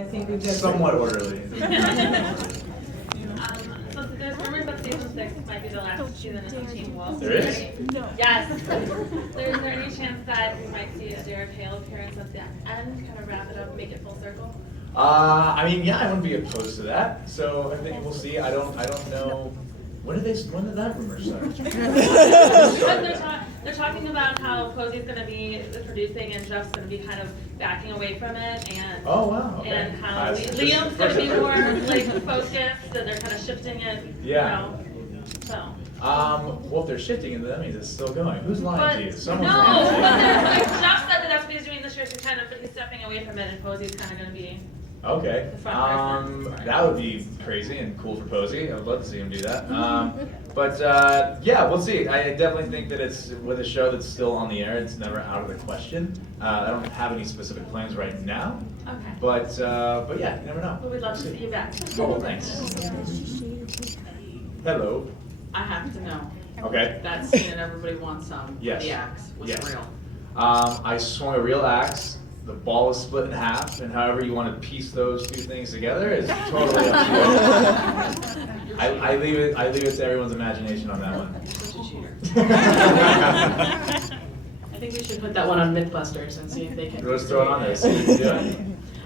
I think we just Somewhat orderly. So there's rumors that season 6 might be the last season of Teen Wolf. There is? Yes. Is there any chance that we might see a Derek Hale appearance at the end, kind of wrap it up, make it full circle? I mean, yeah, I wouldn't be opposed to that. So I think we'll see. I don't know. When did that rumor start? Because they're talking about how Posey's going to be producing and Jeff's going to be kind of backing away from it, and Oh wow. Okay. and how That's Liam's going to be interesting. more like focused, and they're kind of shifting it. Yeah. You know, so. Well, if they're shifting it, that means it's still going. Who's lying to you? No, Someone's but lying to you. like Jeff said that's what he's doing this year. So he's stepping away from it, and Posey's kind of going to be. Okay. The front person. That would be crazy and cool for Posey. I would love to see him do that. But yeah, we'll see. I definitely think that it's with a show that's still on the air. It's never out of the question. I don't have any specific plans right now. Okay. But yeah, you never know. But we'd love to see you back. Oh, well, thanks. Hello. I have to know. Okay. That scene and Everybody Wants Some, Yes. the axe, was Yes. real. I swung a real axe. The ball is split in half, and however you want to piece those two things together is totally up to you. I leave it to everyone's imagination on that one. You're such a cheater. I think we should put that one on Mythbusters and see if they can. Let's throw it on there. See if you can do it.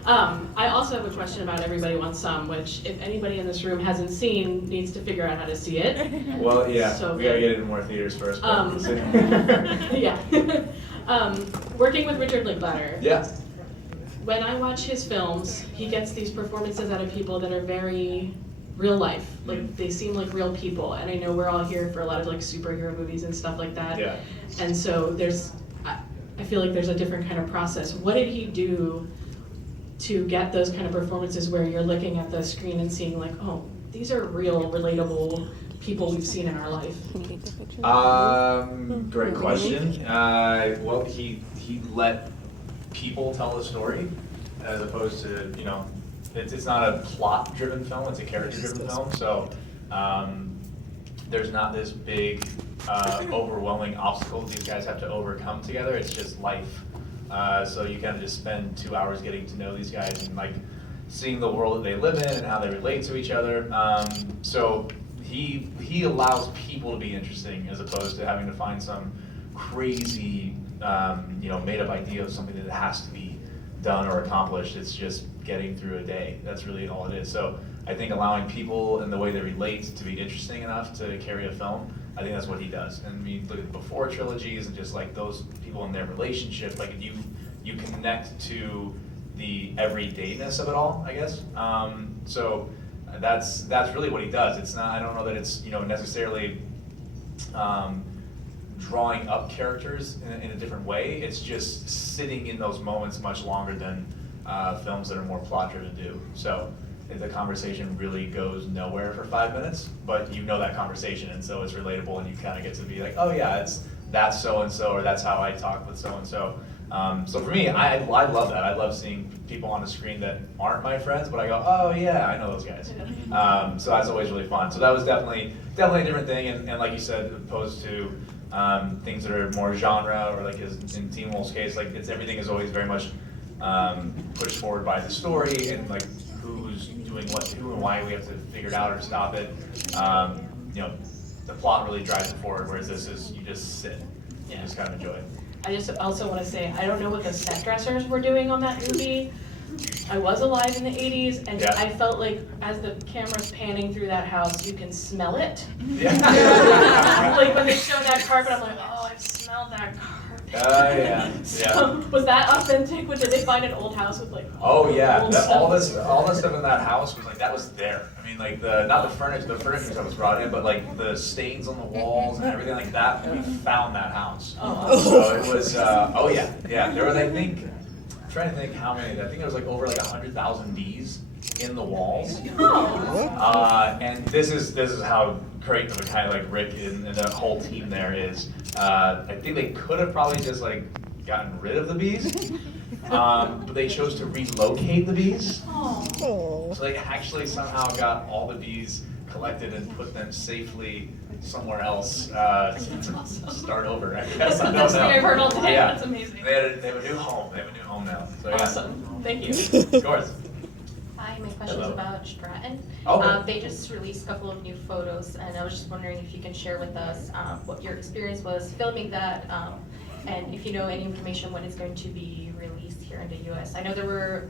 I also have a question about Everybody Wants Some, which if anybody in this room hasn't seen, needs to figure out how to see it. Well, yeah, So we gotta good. get it in more theaters first. But we'll see. Yeah. Working with Richard Linklater. Yeah. When I watch his films, he gets these performances out of people that are very real life. Like, they seem like real people. And I know we're all here for a lot of like superhero movies and stuff like that. Yeah. And so I feel like there's a different kind of process. What did he do to get those kind of performances where you're looking at the screen and seeing like, oh, these are real, relatable people we've seen in our life? Great question. Well, he let people tell the story as opposed to, it's not a plot-driven film, it's a character-driven film. So there's not this big, overwhelming obstacle these guys have to overcome together. It's just life. So you kind of just spend 2 hours getting to know these guys and like seeing the world that they live in and how they relate to each other. So he allows people to be interesting as opposed to having to find some crazy, made up idea of something that has to be done or accomplished. It's just getting through a day. That's really all it is. So I think allowing people and the way they relate to be interesting enough to carry a film, I think that's what he does. And I mean, look at the before trilogies and just like those people in their relationship, like you connect to the everydayness of it all, I guess. So that's really what he does. It's not, I don't know that it's, necessarily drawing up characters in a different way. It's just sitting in those moments much longer than films that are more plot-driven do. So the conversation really goes nowhere for 5 minutes, but you know that conversation, and so it's relatable, and you kind of get to be like, oh yeah, that's so-and-so, or that's how I talk with so-and-so. So for me, I love that. I love seeing people on the screen that aren't my friends, but I go, oh yeah, I know those guys. So that's always really fun. So that was definitely a different thing, and like you said, opposed to things that are more genre, or like in Teen Wolf's case, like everything is always very much pushed forward by the story and like who's doing what to who and why we have to figure it out or stop it. The plot really drives it forward, whereas this is you just sit and just kind of enjoy it. I just also want to say, I don't know what the set dressers were doing on that movie. I was alive in the 80s, and Yeah. I felt like as the camera's panning through that house, you can smell it. Yeah. Like when they show that carpet, I'm like, oh, I smelled that carpet. Yeah. So, was that authentic? Did they find an old house with like Oh yeah, old all stuff? this stuff in that house was like that was there. I mean, like not the furniture that was brought in, but like the stains on the walls and everything like that. We found that house. Oh. So it was. Oh yeah. There was, I think, I'm trying to think how many. I think there was like over like 100,000 bees in the walls. Oh. And this is how great of a guy like Rick and the whole team there is. I think they could have probably just like gotten rid of the bees, but they chose to relocate the bees. Oh. So they actually somehow got all the bees collected and put them safely somewhere else to start over. I guess I don't That's know. what I've heard all day. Yeah. That's amazing. They have a new home. They have a new home now. So yeah. Awesome. Thank you. Of course. My question's Hello. about Stratton. Okay. They just released a couple of new photos, and I was just wondering if you can share with us what your experience was filming that, and if you know any information when it's going to be released here in the US. I know there were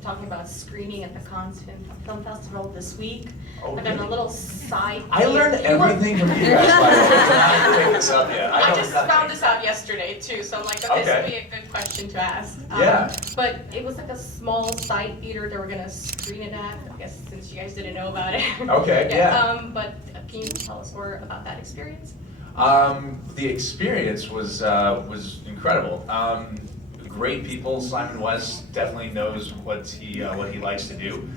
talking about screening at the Cannes Film Festival this week, Oh, but then a really? little side. I learned everything from you guys, by the way. I didn't pick this up yet. I know just nothing. found this out yesterday too, so I'm like, okay, this Okay. would be a good question to ask. Yeah. But it was like a small side theater they were gonna screen it at, I guess since you guys didn't know about it. Okay, yeah. But can you tell us more about that experience? The experience was incredible. Great people. Simon West definitely knows what he likes to do.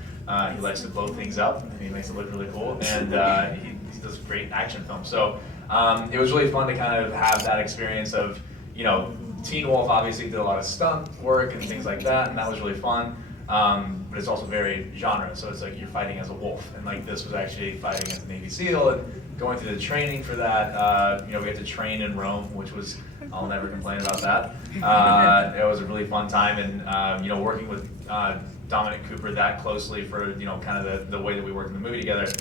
He likes to blow things up, and he makes it look really cool. And he does great action films. So it was really fun to kind of have that experience of, Teen Wolf obviously did a lot of stunt work and things like that, and that was really fun. But it's also very genre, so it's like you're fighting as a wolf, and like this was actually fighting as a Navy SEAL and going through the training for that. We had to train in Rome, which was, I'll never complain about that. It was a really fun time, and working with Dominic Cooper that closely for kind of the way that we worked in the movie together.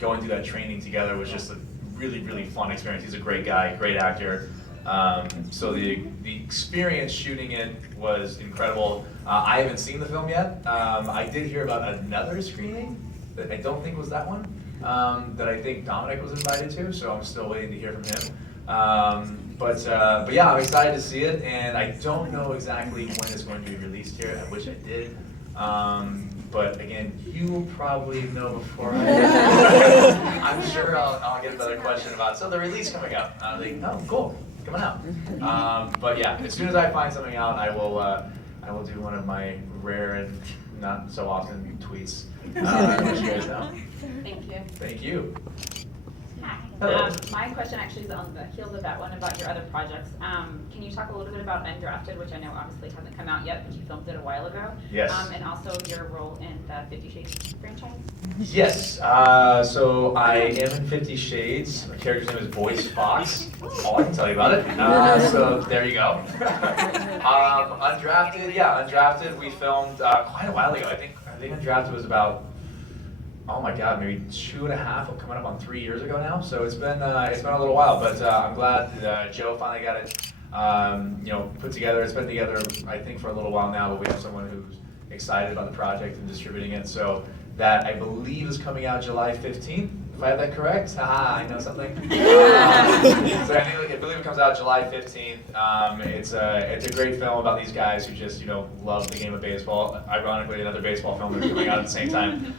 Going through that training together was just a really, really fun experience. He's a great guy, great actor. So the experience shooting it was incredible. I haven't seen the film yet. I did hear about another screening that I don't think was that one, that I think Dominic was invited to, so I'm still waiting to hear from him. But yeah, I'm excited to see it, and I don't know exactly when it's going to be released here. I wish I did. But again, you'll probably know before I do. I'm sure I'll get another question about, so the release coming up. I'm like, oh, cool, coming out. But yeah, as soon as I find something out, I will do one of my rare and not so often tweets. Let you guys know. Thank you. Thank you. Hi. Hello. My question actually is on the heels of that one about your other projects. Can you talk a little bit about Undrafted, which I know obviously hasn't come out yet, but you filmed it a while ago? Yes. And also your role in the 50 Shades franchise? Yes, so I am in 50 Shades. My character's name is Boyce Fox. All I can tell you about it. So there you go. Undrafted we filmed quite a while ago. I think Undrafted was about, oh my God, maybe 2.5, coming up on 3 years ago now. So it's been a little while, but I'm glad Joe finally got it put together. It's been together, I think, for a little while now, but we have someone who's excited about the project and distributing it. So that I believe is coming out July 15th, if I have that correct. I know something. So I believe it comes out July 15th. It's a great film about these guys who just love the game of baseball. Ironically, another baseball film that's coming out at the same time.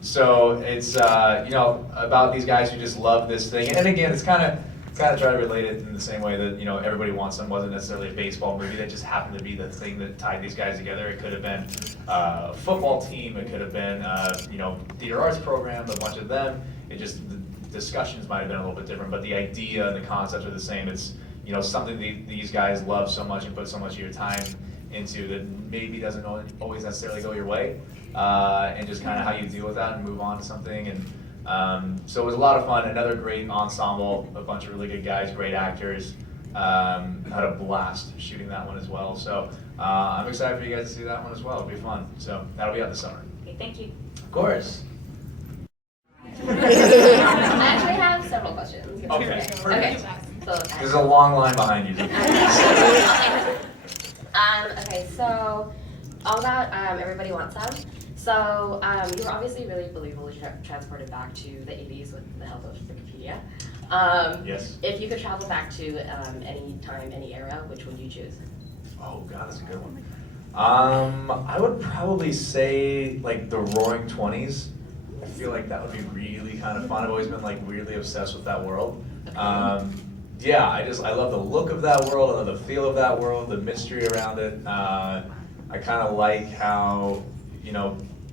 So it's about these guys who just love this thing. And again, it's kind of try to relate it in the same way that Everybody Wants Some wasn't necessarily a baseball movie. That just happened to be the thing that tied these guys together. It could have been a football team. It could have been theater arts program. A bunch of them. It just the discussions might have been a little bit different, but the idea and the concepts are the same. It's something these guys love so much and put so much of your time into that maybe doesn't always necessarily go your way, and just kind of how you deal with that and move on to something. And so it was a lot of fun. Another great ensemble, a bunch of really good guys, great actors. Had a blast shooting that one as well. So I'm excited for you guys to see that one as well. It'll be fun. So that'll be out this summer. Okay, thank you. Of course. I actually have several questions. Okay. Okay. So, There's a long line behind you. okay, so all about Everybody Wants Some. So you were obviously really believably transported back to the 80s with the help of Wikipedia. Yes. If you could travel back to any time, any era, which would you choose? Oh God, that's a good one. I would probably say like the Roaring 20s. I feel like that would be really kind of fun. I've always been like weirdly obsessed with that world. Yeah, I love the look of that world. I love the feel of that world, the mystery around it. I kind of like how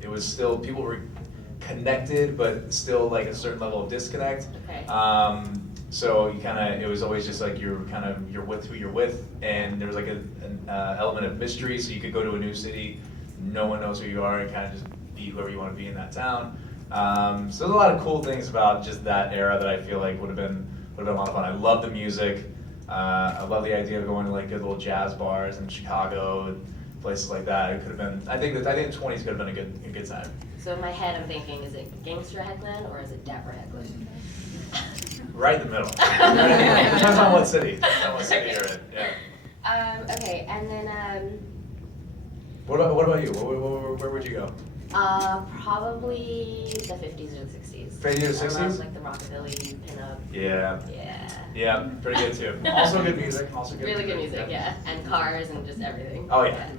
it was still, people were connected, but still like a certain level of disconnect. Okay. So it was always just like you're with who you're with, and there was like an element of mystery. So you could go to a new city, no one knows who you are, and kind of just be whoever you want to be in that town. So there's a lot of cool things about just that era that I feel like would have been a lot of fun. I love the music. I love the idea of going to like good little jazz bars in Chicago. places like that. It could have been. I think 20s could have been a good time. So in my head, I'm thinking, is it gangster Hoechlin or is it dapper Hoechlin? Right in the middle. Depends on what city. Depends on what city you're in. Yeah. Okay, and then What about you? Where would you go? probably the 50s or the 60s. 50s or 60s? I love like the rockabilly pinup. Yeah. Yeah. Yeah, pretty good too. Also good music. Also good. Really good music, yeah, and cars and just everything. Oh yeah.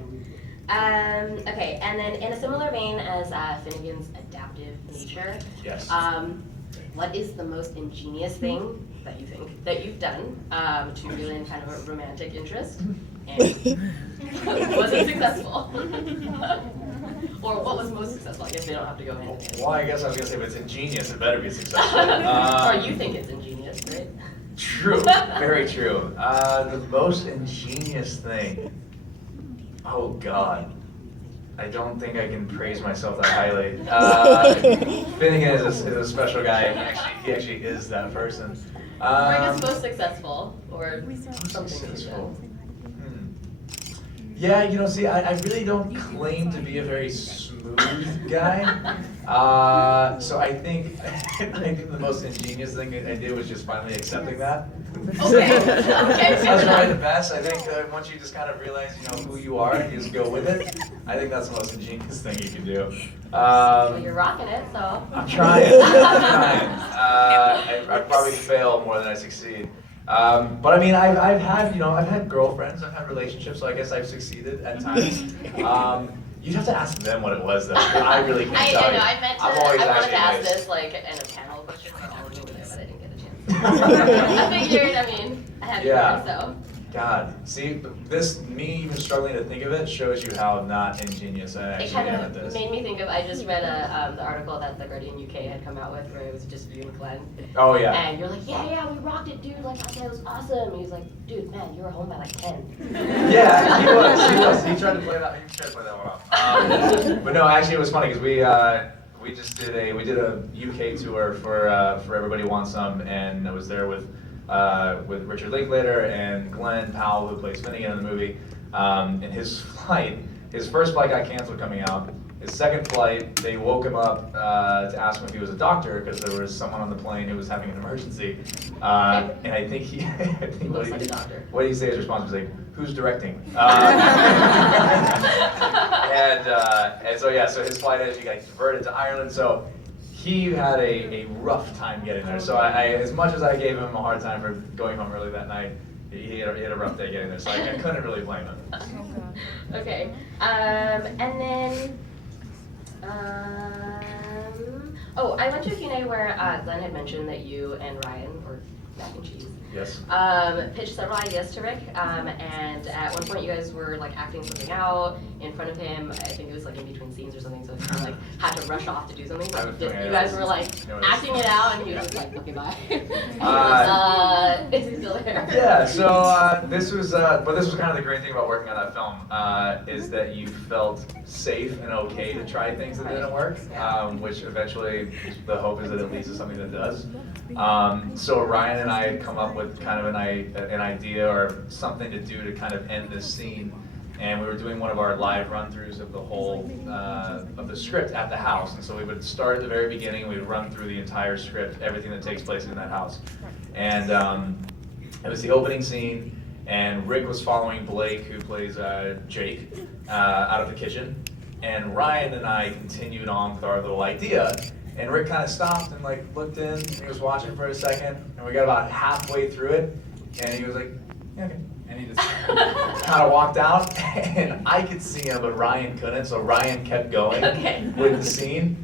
Okay, and then in a similar vein as Finnegan's adaptive nature, Yes. what is the most ingenious thing that you think that you've done to reel in kind of a romantic interest? And was it successful? Or what was most successful? I guess they don't have to go hand in hand. Well, I guess I was gonna say if it's ingenious, it better be successful. Or you think it's ingenious, right? True. Very true. The most ingenious thing. Oh God. I don't think I can praise myself that highly. Finnegan is a special guy. He actually is that person. Or I guess most successful, or something Successful. Yeah, you know, see, I really don't claim to be a very smooth guy. So I think the most ingenious thing I did was just finally accepting that. Okay. Okay. That's probably the best. I think once you just kind of realize, you know, who you are and you just go with it, I think that's the most ingenious thing you can do. Well, you're rocking it, so. I'm trying. I probably fail more than I succeed. But I mean, I've had girlfriends, I've had relationships, so I guess I've succeeded at times. You'd have to ask them what it was, though. I really can't tell I you. know, I meant to, I'm always I wanted to asking ask ways. this like in a panel question, like all of you were there, but I didn't get a chance. I figured, I mean, I had to Yeah. go, so. God, see, me even struggling to think of it shows you how not ingenious I It actually kind am at of this. made me think of, I just read the article that the Guardian UK had come out with where it was just you and Glenn. Oh yeah. And you're like, yeah, we rocked it, dude, like, it was awesome. And he's like, dude, man, you were home by like 10. Yeah, he was. He tried to play that one off. But no, actually, it was funny because we did a UK tour for Everybody Wants Some, and I was there with Richard Linklater and Glenn Powell, who plays Finnegan in the movie. And his first flight got canceled coming out. His second flight, they woke him up to ask him if he was a doctor because there was someone on the plane who was having an emergency. And I think Looks like a doctor. what did he say? His response was like, "Who's directing?" And so yeah, so his flight actually got diverted to Ireland. So he had a rough time getting there. So I as much as I gave him a hard time for going home early that night, he had a rough day getting there. So I couldn't really blame him. Okay, and then, I went to a Q&A where Glenn had mentioned that you and Ryan, or Mac and Cheese, Yes. pitched several ideas to Rick, and at one point you guys were like acting something out in front of him. I think it was like in between scenes or something, so you like had to rush off to do something. I But was you doing it. guys were like No, acting it out, and he was just like looking by. Is he still there? Yeah, so this was kind of the great thing about working on that film, is that you felt safe and okay to try things that didn't work, which eventually the hope is that it leads to something that does. So Ryan and I had come up with kind of an idea or something to do to kind of end this scene, and we were doing one of our live run-throughs of the whole of the script at the house. And so we would start at the very beginning, we would run through the entire script, everything that takes place in that house. And it was the opening scene, and Rick was following Blake, who plays Jake, out of the kitchen. And Ryan and I continued on with our little idea. And Rick kind of stopped and like looked in, and he was watching for a second, and we got about halfway through it, and he was like, yeah, okay. And he just kind of walked out, and I could see him, but Ryan couldn't, so Ryan kept going with the scene.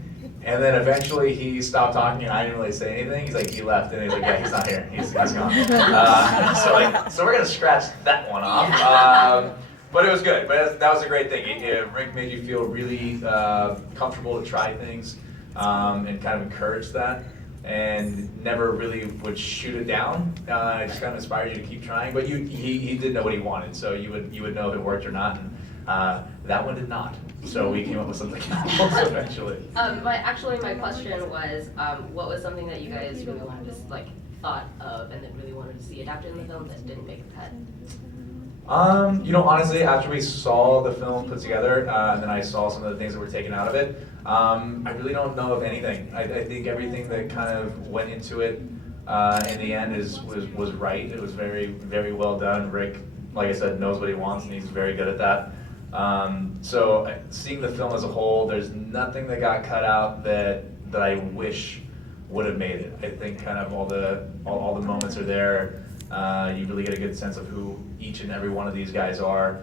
And then eventually he stopped talking, and I didn't really say anything. He's like, he left, and he's like, yeah, he's not here. He's gone. So we're gonna scratch that one off. But it was good. But that was a great thing. Rick made you feel really comfortable to try things, and kind of encourage that, and never really would shoot it down. It just kind of inspired you to keep trying. But he did know what he wanted, so you would know if it worked or not. And that one did not. So we came up with something else eventually. My question was, what was something that you guys really wanted to thought of and then really wanted to see adapted in the film that didn't make the cut? Honestly, after we saw the film put together, and then I saw some of the things that were taken out of it, I really don't know of anything. I think everything that kind of went into it in the end was right. It was very, very well done. Rick, like I said, knows what he wants, and he's very good at that. So seeing the film as a whole, there's nothing that got cut out that I wish would have made it. I think kind of all the moments are there. You really get a good sense of who each and every one of these guys are.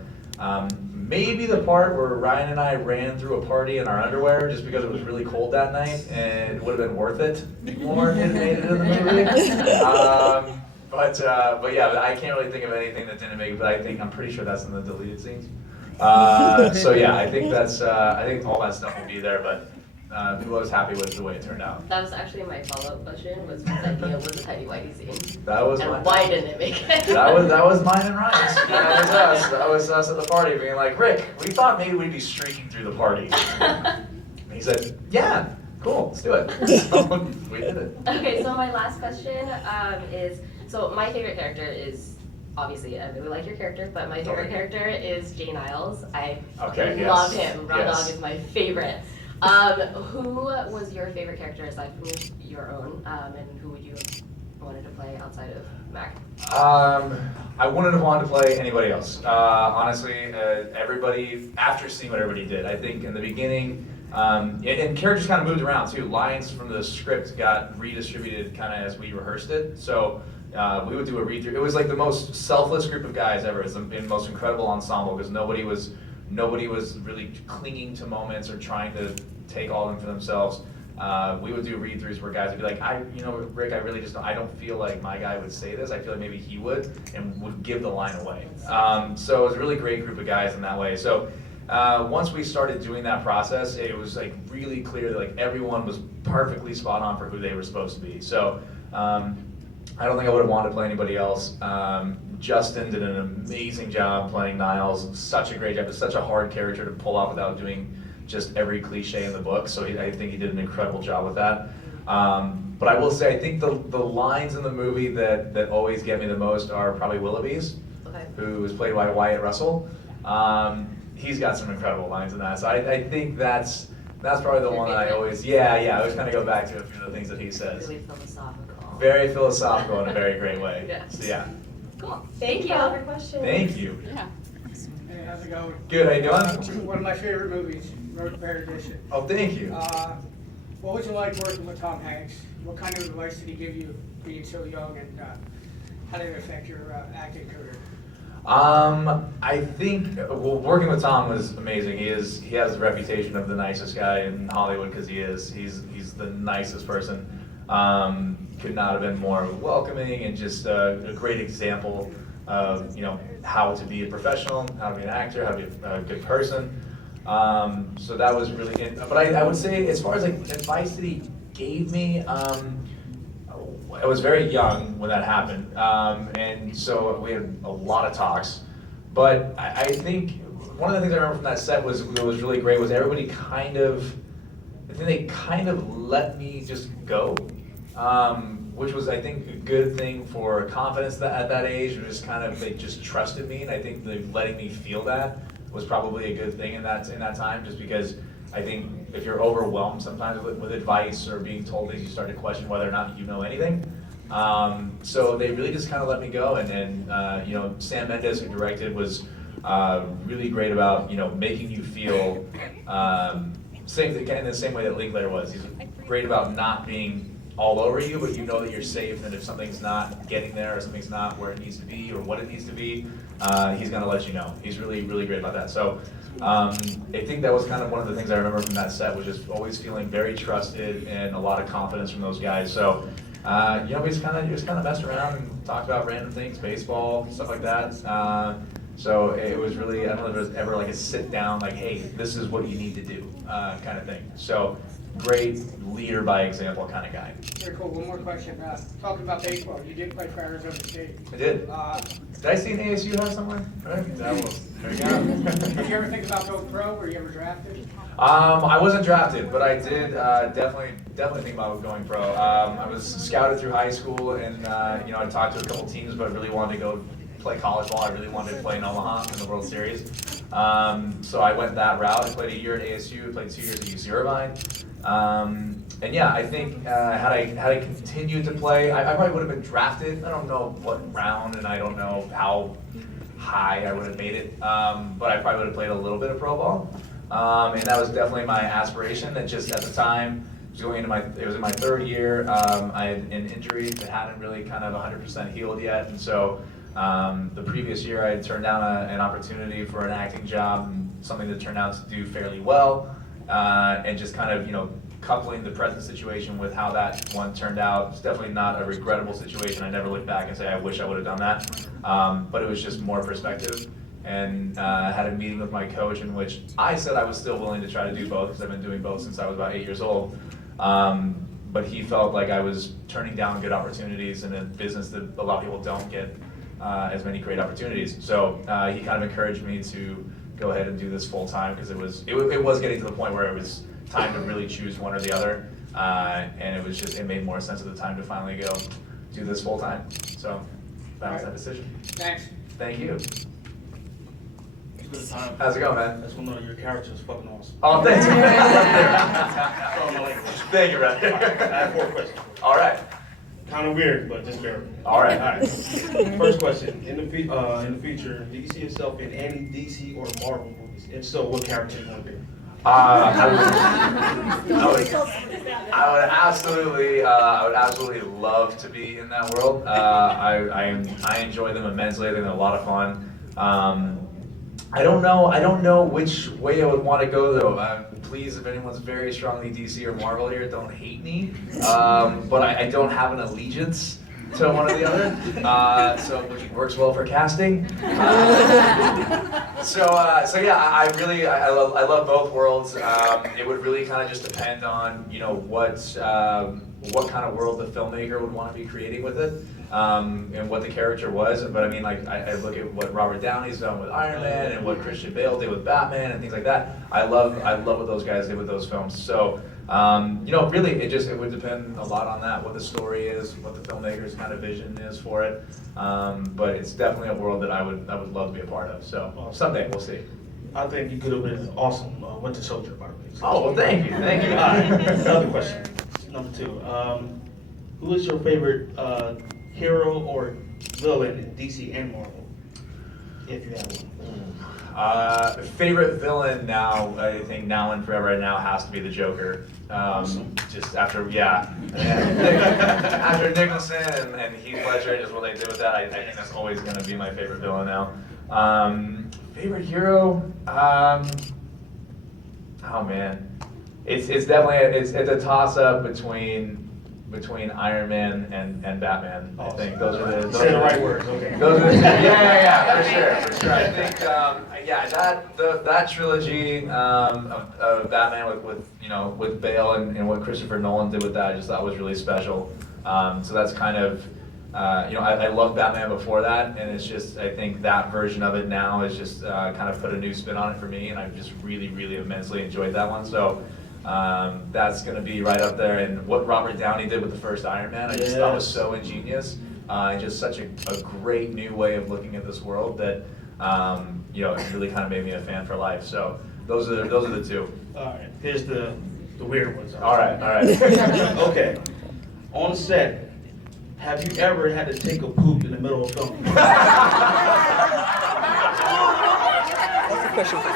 Maybe the part where Ryan and I ran through a party in our underwear just because it was really cold that night, and it would have been worth it more if it made it in the movie. But yeah, I can't really think of anything that didn't make it, but I'm pretty sure that's in the deleted scenes. So yeah, I think I think all that stuff will be there, but I was happy with the way it turned out. That was actually my follow-up question, was what idea was the tiny whitey scene? That was And my. why didn't it make it? That was mine and Ryan's. That was us. That was us at the party being like, Rick, we thought maybe we'd be streaking through the party. And he said, yeah, cool, let's do it. So we did it. Okay, so my last question is, so my favorite character is, obviously, I really like your character, but my favorite character is Jay Niles. I love him. Raw Dog is my favorite. Who was your favorite character aside from your own, and who would you have wanted to play outside of Mac? I wouldn't have wanted to play anybody else. Honestly, everybody, after seeing what everybody did, I think in the beginning, and characters kind of moved around too. Lines from the script got redistributed kind of as we rehearsed it. So we would do a read through. It was like the most selfless group of guys ever. It's the most incredible ensemble because nobody was really clinging to moments or trying to take all of them for themselves. We would do read-throughs where guys would be like, Rick, I don't feel like my guy would say this. I feel like maybe he would, and would give the line away. So it was a really great group of guys in that way. So once we started doing that process, it was like really clear that like everyone was perfectly spot on for who they were supposed to be. So I don't think I would have wanted to play anybody else. Justin did an amazing job playing Niles. Such a great job. It's such a hard character to pull off without doing just every cliche in the book. So I think he did an incredible job with that. But I will say, I think the lines in the movie that always get me the most are probably Willoughby's, who is played by Wyatt Russell. He's got some incredible lines in that. So I think that's probably the one that I always, I always kind of go back to a few of the things that he says. Really philosophical. Very philosophical in a very great way. Yeah. So yeah. Cool. Thank you all for questions. Thank you. Yeah. Hey, how's it going? Good, how you doing? One of my favorite movies, Road to Perdition. Oh, thank you. What was it like working with Tom Hanks? What kind of advice did he give you being so young, and how did it affect your acting career? I think working with Tom was amazing. He has the reputation of the nicest guy in Hollywood because he's the nicest person. Could not have been more welcoming and just a great example of how to be a professional, how to be an actor, how to be a good person. So that was really good. But I would say, as far as like advice that he gave me, I was very young when that happened, and so we had a lot of talks. But I think one of the things I remember from that set was really great was everybody kind of let me just go. Which was, I think, a good thing for confidence at that age. It was kind of, they just trusted me, and I think letting me feel that was probably a good thing in that time, just because I think if you're overwhelmed sometimes with advice or being told things, you start to question whether or not you know anything. So they really just kind of let me go, and then Sam Mendes, who directed, was really great about making you feel in the same way that Linklater was. He's great about not being all over you, but you know that you're safe, and if something's not getting there or something's not where it needs to be or what it needs to be, he's gonna let you know. He's really, really great about that. So I think that was kind of one of the things I remember from that set, was just always feeling very trusted and a lot of confidence from those guys. So we just kind of messed around and talked about random things, baseball, stuff like that. So it was really, I don't know if there was ever like a sit down, like, hey, this is what you need to do, kind of thing. So great leader by example kind of guy. Very cool. One more question. Talking about baseball, you did play for Arizona State. I did. Did I see an ASU hat somewhere? Right? There you go. Did you ever think about going pro? Were you ever drafted? I wasn't drafted, but I did definitely think about going pro. I was scouted through high school, and I talked to a couple teams, but I really wanted to go play college ball. I really wanted to play in Omaha in the World Series. So I went that route. I played a year at ASU, I played 2 years at UC Irvine. And yeah, I think had I continued to play, I probably would have been drafted. I don't know what round, and I don't know how high I would have made it, but I probably would have played a little bit of pro ball. And that was definitely my aspiration. And just at the time, it was in my 3rd year. I had an injury that hadn't really kind of 100% healed yet, and so the previous year I had turned down an opportunity for an acting job, and something that turned out to do fairly well, and just kind of coupling the present situation with how that one turned out. It's definitely not a regrettable situation. I never look back and say I wish I would have done that, but it was just more perspective. And I had a meeting with my coach in which I said I was still willing to try to do both, because I've been doing both since I was about 8 years old. But he felt like I was turning down good opportunities in a business that a lot of people don't get as many great opportunities. So he kind of encouraged me to go ahead and do this full time, because it was getting to the point where it was time to really choose one or the other, and it made more sense at the time to finally go do this full time. So that was that decision. Thanks. Thank you. Good time. How's it going, man? That's one of your characters fucking awesome. Oh, thanks. Sorry, Thank you, Red. I have 4 questions. All right. Kind of weird, but just bear with me. All right. All right. First question: in the future, do you see yourself in any DC or Marvel movies? If so, what character do you want to be? I would absolutely love to be in that world. I enjoy them immensely. I think they're a lot of fun. I don't know which way I would want to go though. Please, if anyone's very strongly DC or Marvel here, don't hate me. But I don't have an allegiance to one or the other, so which works well for casting. So yeah, I love both worlds. It would really kind of just depend on what kind of world the filmmaker would want to be creating with it. And what the character was, but I mean, like I look at what Robert Downey's done with Iron Man and what Christian Bale did with Batman and things like that. I love what those guys did with those films. So really, it would depend a lot on that, what the story is, what the filmmaker's kind of vision is for it. But it's definitely a world that I would love to be a part of. So someday we'll see. I think you could have been awesome Winter Soldier, by the way. Oh well, thank you. All right. Another question, number 2. Who is your favorite hero or villain in DC and Marvel, if you have one? Favorite villain now, I think now and forever right now has to be the Joker. Awesome. Just after Nicholson and Heath Ledger, just what they did with that, I think that's always going to be my favorite villain now. Favorite hero? Oh man, it's definitely it's a toss up between Iron Man and Batman. I think those are the Say the right words. Okay. Those are the yeah, for sure. I think that trilogy of Batman with Bale and what Christopher Nolan did with that, I just thought was really special. So that's kind of I loved Batman before that, and it's just I think that version of it now is just kind of put a new spin on it for me, and I've just really immensely enjoyed that one. So. That's going to be right up there, and what Robert Downey did with the first Iron Man, I just thought was so ingenious, and just such a great new way of looking at this world that it really kind of made me a fan for life. So those are the 2. All right. Here's the weird ones. All right. Okay. On set, have you ever had to take a poop in the middle of filming? Question for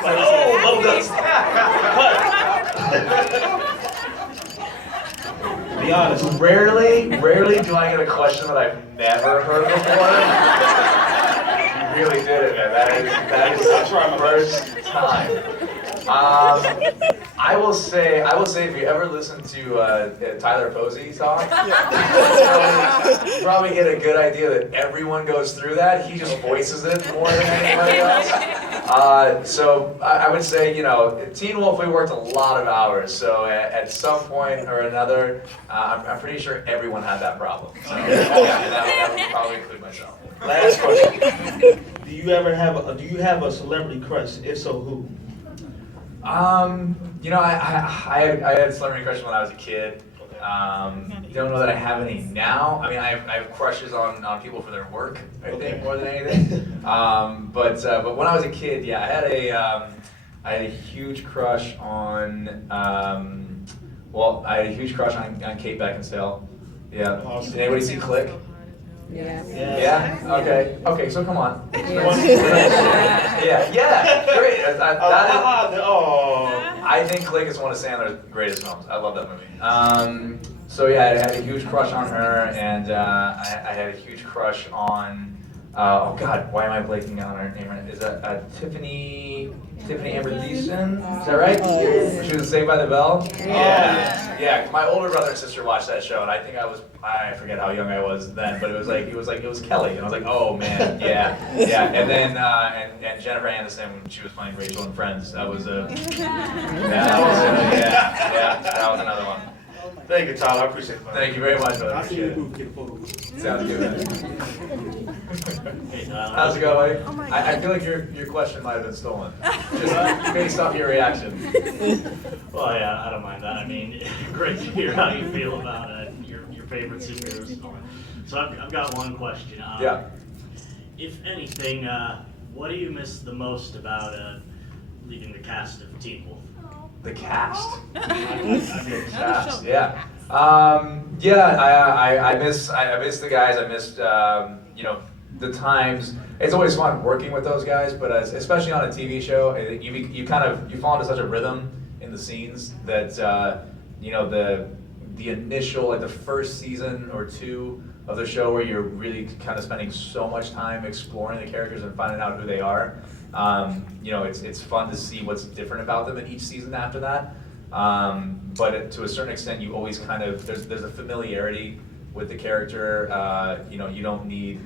Be honest. Rarely do I get a question that I've never heard before. You really did it, man. That is the first time. I will say, if you ever listen to Tyler Posey talk, you probably get a good idea that everyone goes through that. He just voices it more than anybody else. So I would say, Teen Wolf, we worked a lot of hours. So at some point or another, I'm pretty sure everyone had that problem. So yeah, that would probably include myself. Last question. Do you have a celebrity crush? If so, who? I had a celebrity crush when I was a kid. Don't know that I have any now. I mean, I have crushes on people for their work, I think, more than anything. But when I was a kid, yeah, I had a huge crush on, I had a huge crush on Kate Beckinsale. Yeah. Awesome. Did anybody see Click? Yeah. Yeah? Okay, so come on. Yeah, great. I think Click is one of Sandler's greatest films. I love that movie. So yeah, I had a huge crush on her, and I had a huge crush on, oh God, why am I blanking on her name right now? Is that Tiffany Amber Thiessen? Is that right? Yes. She was Saved by the Bell? Yeah. My older brother and sister watched that show, and I think I forget how young I was then, but it was Kelly, and I was like, oh man, yeah. And then and Jennifer Aniston when she was playing Rachel in Friends, that was another one. Thank you, Tyler. I appreciate it. Thank you very much, brother. I'll see you in the Appreciate booth, get a photo. Sounds good. Hey, Tyler. How's it going, buddy? I feel like your question might have been stolen, just based off your reaction. Well, yeah, I don't mind that. I mean, great to hear how you feel about your favorite superheroes and all that. So I've got one question. Yeah. If anything, what do you miss the most about leading the cast of Teen Wolf? The cast. I mean, Cast, yeah. I miss the guys. I missed the times. It's always fun working with those guys, but especially on a TV show, you fall into such a rhythm in the scenes that the initial, like the first season or two of the show where you're really kind of spending so much time exploring the characters and finding out who they are. It's fun to see what's different about them in each season after that. But to a certain extent, you always there's a familiarity with the character. You don't need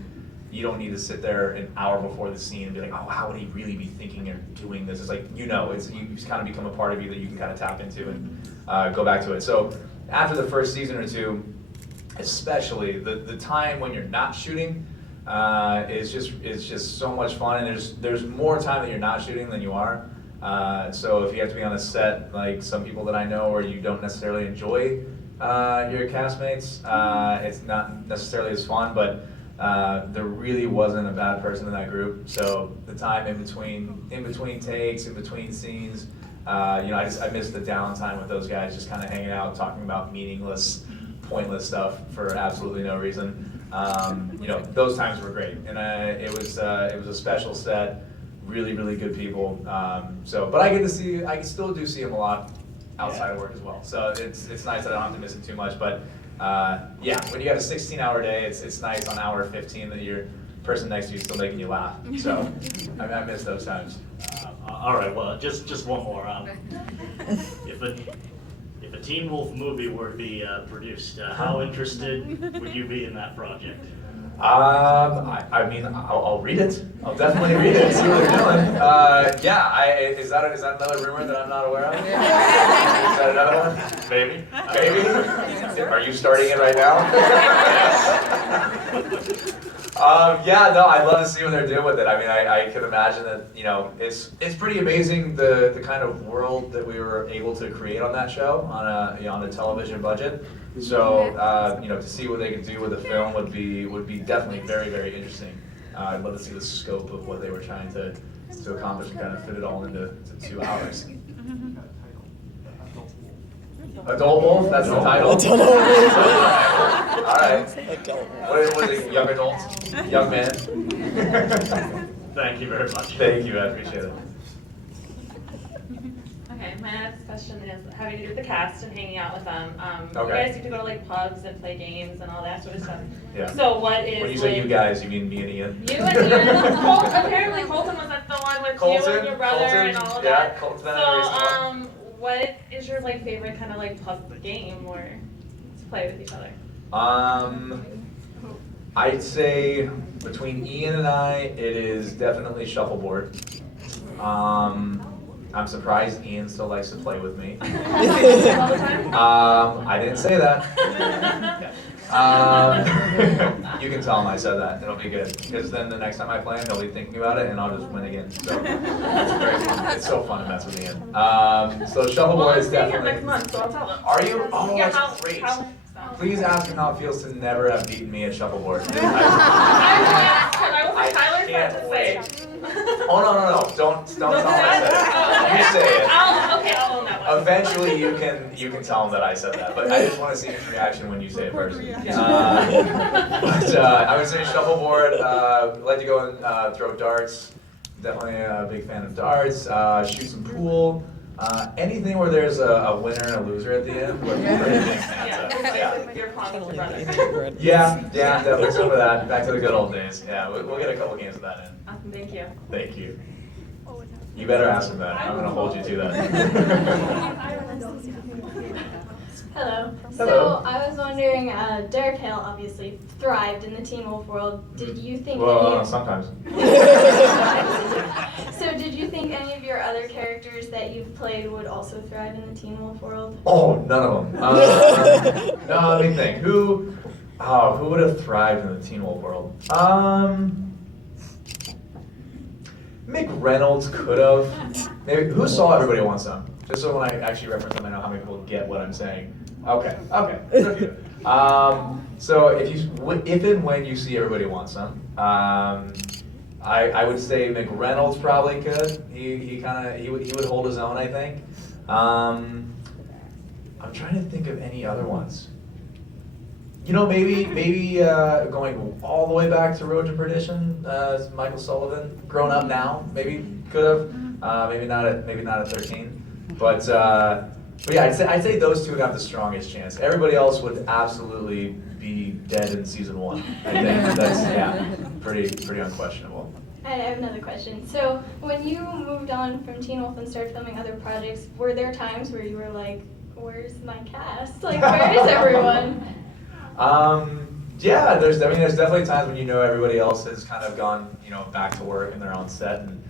to sit there an hour before the scene and be like, oh, how would he really be thinking or doing this? It's like, you just kind of become a part of you that you can kind of tap into and go back to it. So after the first season or two, especially the time when you're not shooting, is just so much fun, and there's more time that you're not shooting than you are. So if you have to be on a set, like some people that I know, or you don't necessarily enjoy your castmates, it's not necessarily as fun. But there really wasn't a bad person in that group. So the time in between takes, in between scenes, I missed the downtime with those guys, just kind of hanging out, talking about meaningless, pointless stuff for absolutely no reason. Those times were great, and it was a special set, really, really good people. But I still do see them a lot outside of work as well. So it's nice that I don't have to miss it too much. But when you have a 16-hour day, it's nice on hour 15 that your person next to you is still making you laugh. So I miss those times. All right, well, just one more. If a Teen Wolf movie were to be produced, how interested would you be in that project? I'll read it. I'll definitely read it. See what they're doing. Is that another rumor that I'm not aware of? Is that another one? Maybe. Are you starting it right now? I'd love to see what they're doing with it. I mean, I can imagine that, it's pretty amazing the kind of world that we were able to create on that show on a television budget. So, to see what they could do with the film would be definitely very, very interesting. I'd love to see the scope of what they were trying to accomplish and kind of fit it all into 2 hours. Adult Wolf, that's the title? Adult Wolf. All right. Adult What was it, young adults? Young men? Thank you very much. Thank you, I appreciate it. Okay, my next question is having to do with the cast and hanging out with them. You Okay. guys get to go to like pubs and play games and all that sort of stuff. Yeah. So what is When you say like, you guys, you mean me and Ian? You and Ian, apparently Colton was at the one with you and your brother and all of that. Colton's been So, at every spot. what is your like favorite kind of like pub game or to play with each other? I'd say between Ian and I, it is definitely shuffleboard. I'm surprised Ian still likes to play with me. All the time? I didn't say that. You can tell him I said that. It'll be good. Because then the next time I play him, he'll be thinking about it, and I'll just win again. So it's very fun. It's so fun to mess with Ian. So shuffleboard is definitely. Next month, so I'll tell them. Are you? Oh, Yeah, that's great. Please ask him how it feels to never have beaten me at shuffleboard. I will ask, because I was like, Tyler's about to say. Oh, no. Don't tell him I said it. You say it. I'll own that one. Eventually, you can tell him that I said that, but I just want to see his reaction when you say it first. I would say shuffleboard. Like to go and throw darts. Definitely a big fan of darts. Shoot some pool. Anything where there's a winner and a loser at the end. We're pretty big fans of. Yeah. Your clown brother. Yeah, definitely some of that. Back to the good old days. Yeah, we'll get a couple games of that in. Awesome, thank you. Thank you. You better ask him that. I'm gonna hold you to that. Hello. Hello. So I was wondering, Derek Hale obviously thrived in the Teen Wolf world. Did you think Well, sometimes. So did you think any of your other characters that you've played would also thrive in the Teen Wolf world? Oh, none of them. No, let me think. Who would have thrived in the Teen Wolf world? Mick Reynolds could have. Maybe. Who saw Everybody Wants Some? Just so when I actually reference them, I know how many people get what I'm saying. Okay. So if and when you see Everybody Wants Some, I would say Mick Reynolds probably could. He would hold his own, I think. I'm trying to think of any other ones. You know, maybe going all the way back to Road to Perdition, Michael Sullivan, grown up now, maybe could have. Maybe not at 13. But yeah, I'd say those two would have the strongest chance. Everybody else would absolutely be dead in season 1. I think that's pretty unquestionable. I have another question. So when you moved on from Teen Wolf and started filming other projects, were there times where you were like, "Where's my cast? Like, where is everyone?" Yeah, there's definitely times when you know everybody else has kind of gone, back to work and they're on set, and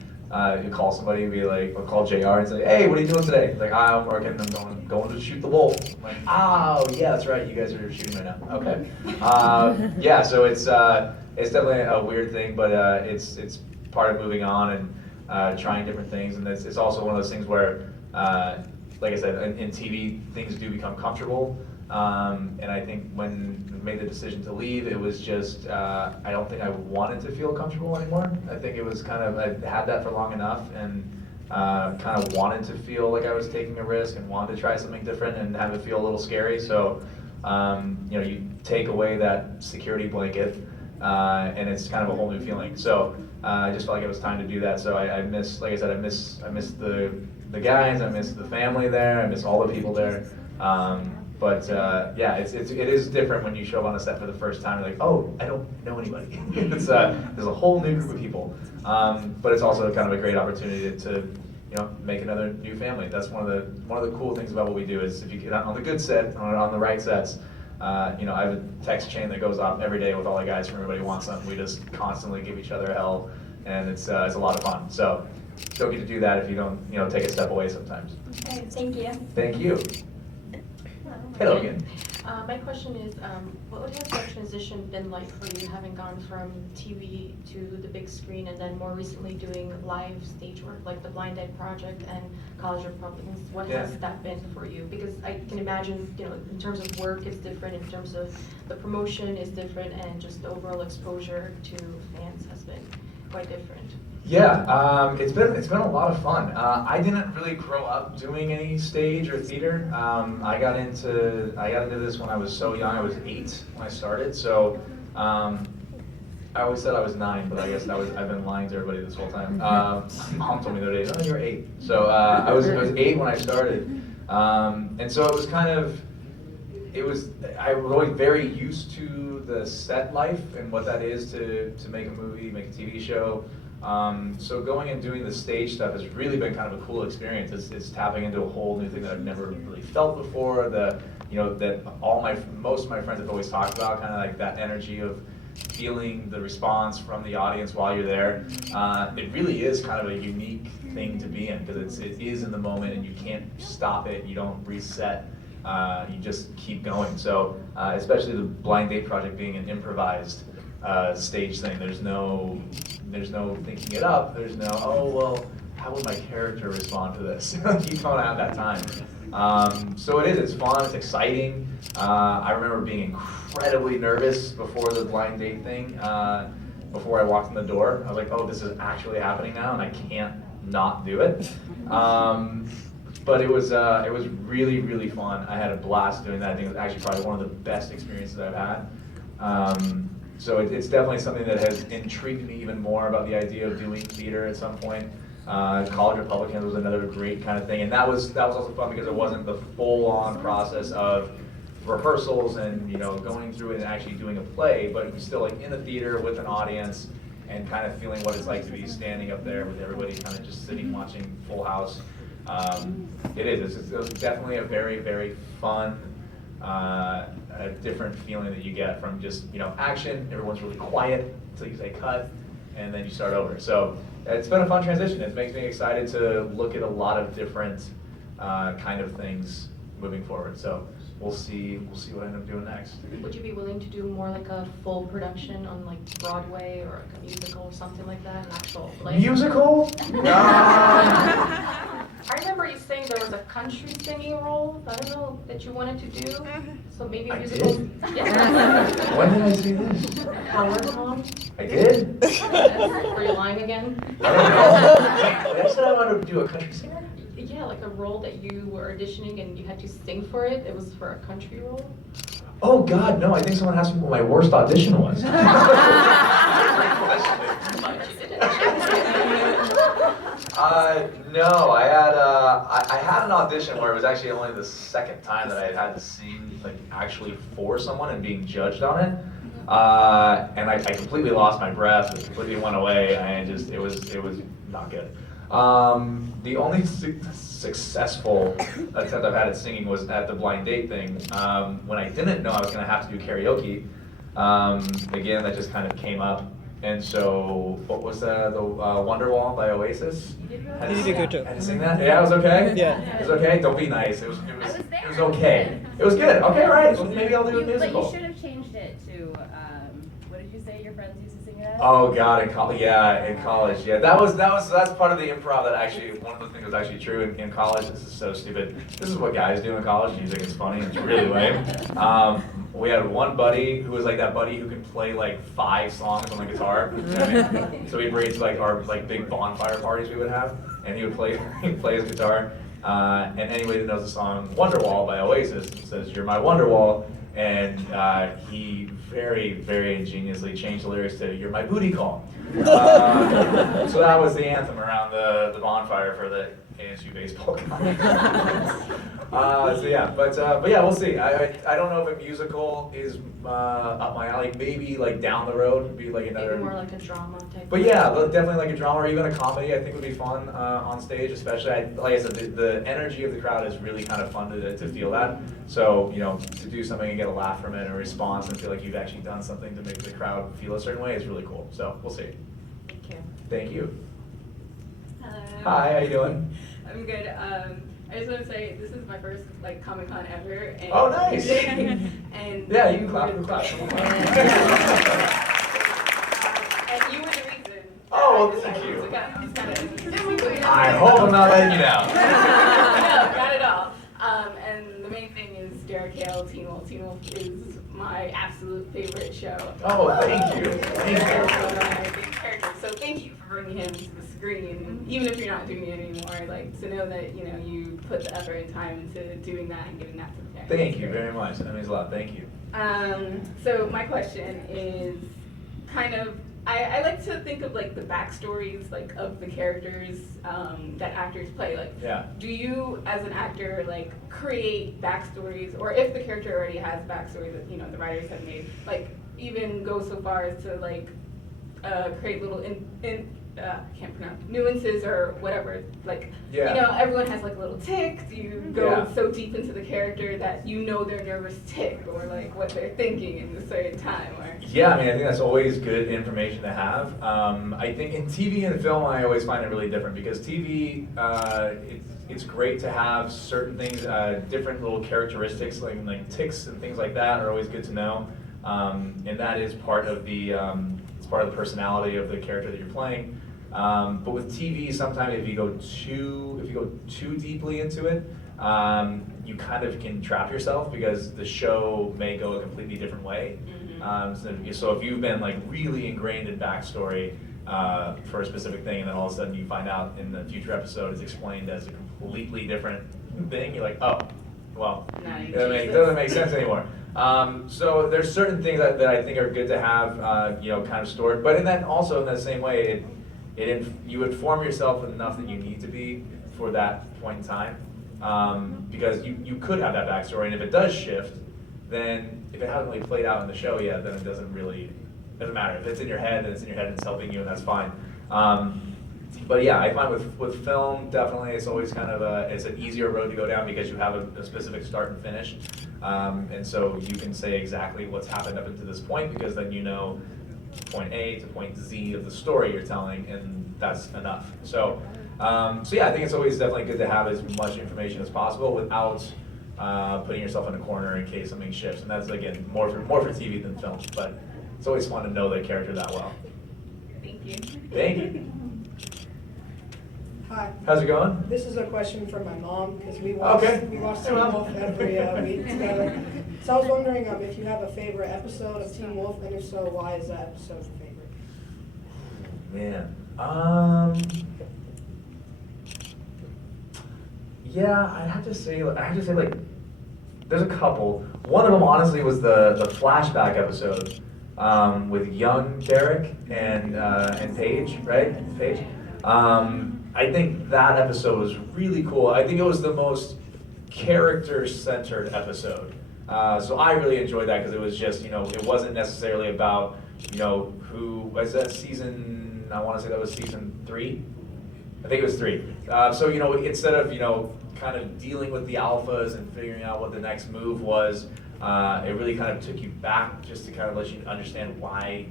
you call somebody and be like, or call JR and say, "Hey, what are you doing today?" Like, "I'm working, I'm going to shoot the wolf." I'm like, "Oh, yeah, that's right, you guys are shooting right now." Okay. Yeah, so it's definitely a weird thing, but it's part of moving on and trying different things, and it's also one of those things where, like I said, in TV, things do become comfortable. And I think when I made the decision to leave, it was just, I don't think I wanted to feel comfortable anymore. I think it was kind of, I had that for long enough and kind of wanted to feel like I was taking a risk and wanted to try something different and have it feel a little scary. So, you take away that security blanket and it's kind of a whole new feeling. So I just felt like it was time to do that. So I miss, like I said, I miss the guys, I miss the family there, I miss all the people there. But yeah, it is different when you show up on a set for the first time. You're like, "Oh, I don't know anybody." There's a whole new group of people. But it's also kind of a great opportunity to make another new family. That's one of the cool things about what we do is if you get on the good set, on the right sets. I have a text chain that goes off every day with all the guys from Everybody Wants Something. We just constantly give each other hell, and it's a lot of fun. So don't get to do that if you don't take a step away sometimes. Okay, thank you. Thank you. Hello again. My question is, what has that transition been like for you, having gone from TV to the big screen and then more recently doing live stage work like the Blind Egg Project and College Republicans? What has that been for you? Because I can imagine, in terms of work it's different, in terms of the promotion is different, and just the overall exposure to fans has been quite different. Yeah, it's been a lot of fun. I didn't really grow up doing any stage or theater. I got into this when I was so young. I was 8 when I started. So I always said I was 9, but I guess I've been lying to everybody this whole time. Mom told me the other day, "Oh, you're 8." So I was 8 when I started, and so it was kind of. I was always very used to the set life and what that is to make a movie, make a TV show. So going and doing the stage stuff has really been kind of a cool experience. It's tapping into a whole new thing that I've never really felt before. That most of my friends have always talked about, kind of like that energy of feeling the response from the audience while you're there. It really is kind of a unique thing to be in because it is in the moment and you can't stop it. You don't reset. you just keep going. So especially the blind date project being an improvised stage thing, there's no thinking it up. There's no, oh well, how would my character respond to this? You don't have that time. So it is. It's fun. It's exciting. I remember being incredibly nervous before the blind date thing. Before I walked in the door, I was like, oh, this is actually happening now, and I can't not do it. But it was really, really fun. I had a blast doing that. I think it was actually probably one of the best experiences I've had. So it's definitely something that has intrigued me even more about the idea of doing theater at some point. College Republicans was another great kind of thing, and that was also fun because it wasn't the full-on process of rehearsals and going through it and actually doing a play, but it was still like in the theater with an audience and kind of feeling what it's like to be standing up there with everybody kind of just sitting watching Full House. It's definitely a very, very fun, a different feeling that you get from just action. Everyone's really quiet until you say cut, and then you start over. So it's been a fun transition. It makes me excited to look at a lot of different kind of things moving forward. So we'll see what I end up doing next. Would you be willing to do more like a full production on like Broadway or like a musical or something like that, an actual play? Musical? I remember you saying there was a country singing role, I don't know, that you wanted to do, so maybe a I musical. did? Yeah. When did I see this? Howard Tom? I did? Were you lying again? I don't know. I said I wanted to do a country singer? Yeah, like a role that you were auditioning and you had to sing for it. It was for a country role. Oh God, no! I think someone asked me what my worst audition was. No, I had an audition where it was actually only the second time that I had to sing like actually for someone and being judged on it. And I completely lost my breath. It completely went away, and it was not good. The only successful attempt I've had at singing was at the blind date thing. When I didn't know I was going to have to do karaoke, again, that just kind of came up. And so, what was the Wonderwall by Oasis? You did a good job. I had to sing that? Yeah, it was okay? Yeah. It was okay? Don't be nice. It was okay. It was good. Okay, all right. Well, maybe I'll do a musical. But you should have changed it to, what did you say your friends used to sing it at? Oh God, in college, yeah. That's part of the improv that actually, one of the things that was actually true in college. This is so stupid. This is what guys do in college, and you think it's funny, and it's really lame. We had one buddy who was like that buddy who could play like 5 songs on the guitar. So he'd bring it to like our like big bonfire parties we would have, and he would play his guitar. And anybody that knows the song Wonderwall by Oasis says, "You're my Wonderwall." And he very, very ingeniously changed the lyrics to "You're my booty call." So that was the anthem around the bonfire for the ASU baseball game. But yeah, we'll see. I don't know if a musical is up my alley. Maybe like down the road would be like another. Maybe more like a drama type. But yeah, definitely like a drama or even a comedy. I think would be fun on stage, especially. Like I said, the energy of the crowd is really kind of fun to feel that. So to do something and get a laugh from it and a response and feel like you've actually done something to make the crowd feel a certain way is really cool. So we'll see. Thank you. Thank you. Hello. Hi, how you doing? I'm good. I just want to say this is my first like Comic-Con ever. And Oh, nice. and Yeah, you can clap. You can clap. and you were the reason. Oh, that I thank decided you. to go. I hope I'm not letting you down. No, not at all. And the main thing is Derek Hale, Teen Wolf. Teen Wolf is my absolute favorite show. Oh, thank you. Thank Character. So thank you for bringing him to the screen, even if you're not doing it anymore. Like to know that you put the effort and time into doing that and giving that to the character. Thank you very much. That means a lot. Thank you. So my question is kind of, I like to think of like the backstories like of the characters that actors play. Like, Yeah. do you as an actor like create backstories, or if the character already has backstories that the writers have made, like even go so far as to like create little can't pronounce nuances or whatever. Like everyone has like a little tick. Do you go so deep into the character that their nervous tick or like what they're thinking in a certain time? Or Yeah, I think that's always good information to have. I think in TV and film, I always find it really different because TV, it's great to have certain things, different little characteristics like tics and things like that are always good to know. And that is part of the it's part of the personality of the character that you're playing. But with TV, sometimes if you go too deeply into it, you kind of can trap yourself because the show may go a completely different way. So if you've been like really ingrained in backstory for a specific thing, and then all of a sudden you find out in the future episode it's explained as a completely different thing, you're like, oh, well, it doesn't make sense anymore. So there's certain things that I think are good to have, kind of stored. But in that same way, you inform yourself enough that you need to be for that point in time, because you could have that backstory, and if it does shift, then if it hasn't really played out in the show yet, then it doesn't matter. If it's in your head, then it's in your head and it's helping you, and that's fine. But yeah, I find with film, definitely it's always kind of it's an easier road to go down because you have a specific start and finish. And so you can say exactly what's happened up until this point because then you know point A to point Z of the story you're telling, and that's enough. So yeah, I think it's always definitely good to have as much information as possible without putting yourself in a corner in case something shifts. And that's, again, more for TV than film, but it's always fun to know the character that well. Thank you. Thank you. Hi. How's it going? This is a question from my mom because we watch Teen Wolf every week together. So I was wondering if you have a favorite episode of Teen Wolf, and if so, why is that episode your favorite? Man, yeah, I have to say like, there's a couple. One of them honestly was the flashback episode with young Derek and Paige, right? Paige. I think that episode was really cool. I think it was the most character-centered episode. So I really enjoyed that because it was just, it wasn't necessarily about, who, was that season, I want to say that was season 3? I think it was 3. So, instead of, kind of dealing with the alphas and figuring out what the next move was, it really kind of took you back just to kind of let you understand why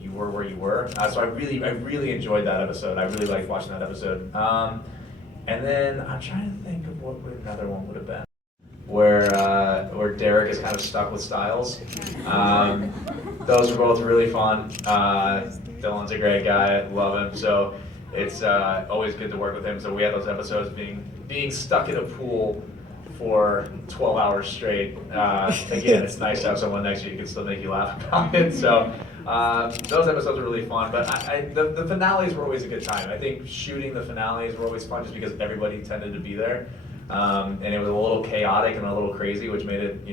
you were where you were. So I really enjoyed that episode. I really liked watching that episode. And then I'm trying to think of what another one would have been, where Derek is kind of stuck with Styles. Those were both really fun. Dylan's a great guy, love him. So it's always good to work with him. So we had those episodes being stuck in a pool for 12 hours straight. Again, it's nice to have someone next to you who can still make you laugh about it. So those episodes were really fun, but the finales were always a good time. I think shooting the finales were always fun just because everybody tended to be there. And it was a little chaotic and a little crazy, which made it,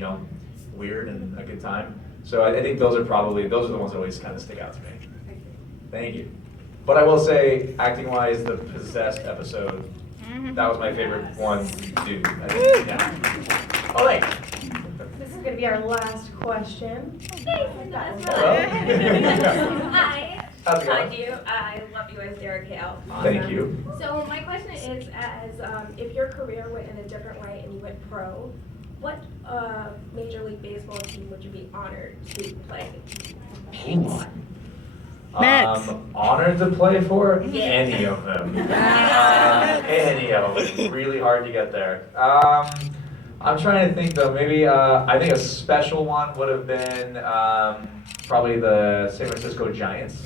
weird and a good time. So I think those are the ones that always kind of stick out to me. Thank you. But I will say, acting-wise, the Possessed episode, that was my favorite one to do. Yeah. Oh, thanks. This is going to be our last question. Hi. How's it going? I love you guys, Derek Hale. Thank you. So my question is, if your career went in a different way and you went pro, what Major League Baseball team would you be honored to play on? Honored to play for? Yeah. Any of them. Any of them. Really hard to get there. I'm trying to think though, maybe I think a special one would have been probably the San Francisco Giants.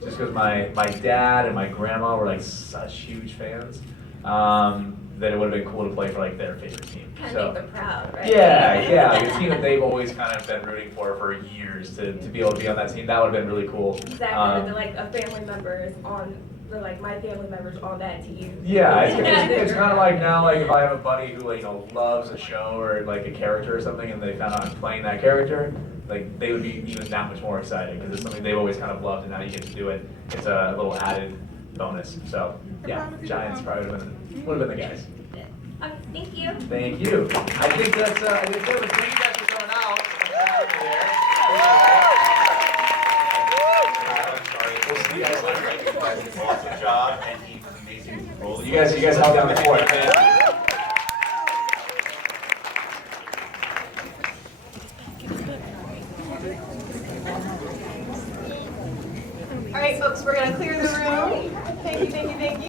Just because my dad and my grandma were like such huge fans that it would have been cool to play for like their favorite team. Kind of make them proud, right? Yeah, like a team that they've always kind of been rooting for years to be able to be on that team. That would have been really cool. Exactly, like a family members on, like my family members on that team. Yeah, it's kind of like now, like if I have a buddy who loves a show or like a character or something, and they found out I'm playing that character, like they would be even that much more excited because it's something they've always kind of loved, and now you get to do it. It's a little added bonus. So yeah, Giants probably would have been the guys. Thank you. Thank you. I think that's thank you guys for coming out. We'll see you guys later. Awesome job, and he's an amazing role. You guys held down the fort, man. All right, folks, we're going to clear the room. Thank you, thank you, thank you.